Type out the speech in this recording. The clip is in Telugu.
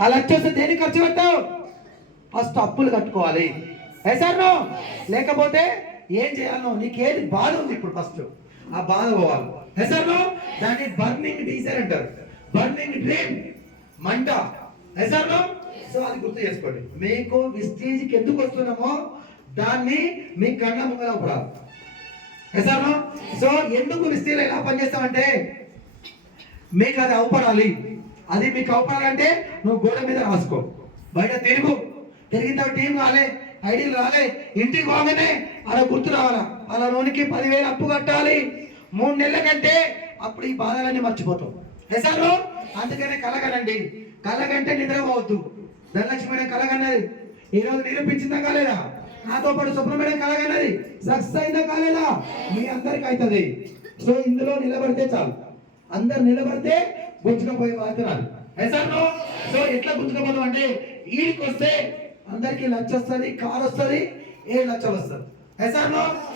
ఆ లక్ష వస్తే దేనికి ఖర్చు పెట్టావు? ఫస్ట్ అప్పులు కట్టుకోవాలి. ఎసారు లేకపోతే ఏం చేయాలో నీకేది బాధ ఉంది ఇప్పుడు ఫస్ట్ ఆ బాధ పోవాలి. ఎసారు దాన్ని బర్నింగ్ డీజల్ అంటారు, బర్నింగ్ డ్రీమ్, మంట. ఎసారు సో అది గుర్తు చేసుకోండి. మీకు విస్టేజ్కి ఎందుకు వస్తున్నామో దాన్ని మీ కళ్ళ ముంగల పడాలి. ఎసారు సో ఎందుకు విస్టేజ్ ఎలా పనిచేస్తామంటే మీకు అది అవపడాలి. అది మీకు అవపడాలంటే నువ్వు గోడ మీద రాసుకో, బయట తిరిగిన తర్వాత టీం రాలే, ఐడీలు రాలే, ఇంటికి పోగానే అలా గుర్తు రావాలా, అలా లోనికి 10,000 అప్పు కట్టాలి 3 నెలల కంటే, అప్పుడు ఈ బాధలన్నీ మర్చిపోతాం. ఎసారు అందుకనే కలగనండి, కలగంటే నిద్రపోవద్దు. ధనలక్ష్మి కలగన్నది ఈరోజు నిరూపించిందా కాలేదా? నాతో పాటు సుబ్రహ్మణ్యం కలగన్నది సక్సెస్ అయిందా కాలేదా? మీ అందరికి అవుతుంది. సో ఇందులో నిలబడితే చాలు, అందరు నిలబడితే గుంజుకపోయే బాధ్యత రాదు. ఎసారు సో ఎట్లా గుంజుకపోతాం అంటే ఈడికి వస్తే అందరికి లక్ష వస్తుంది, కారు వస్తుంది, 7 లక్షలు వస్తుంది. ఎసారు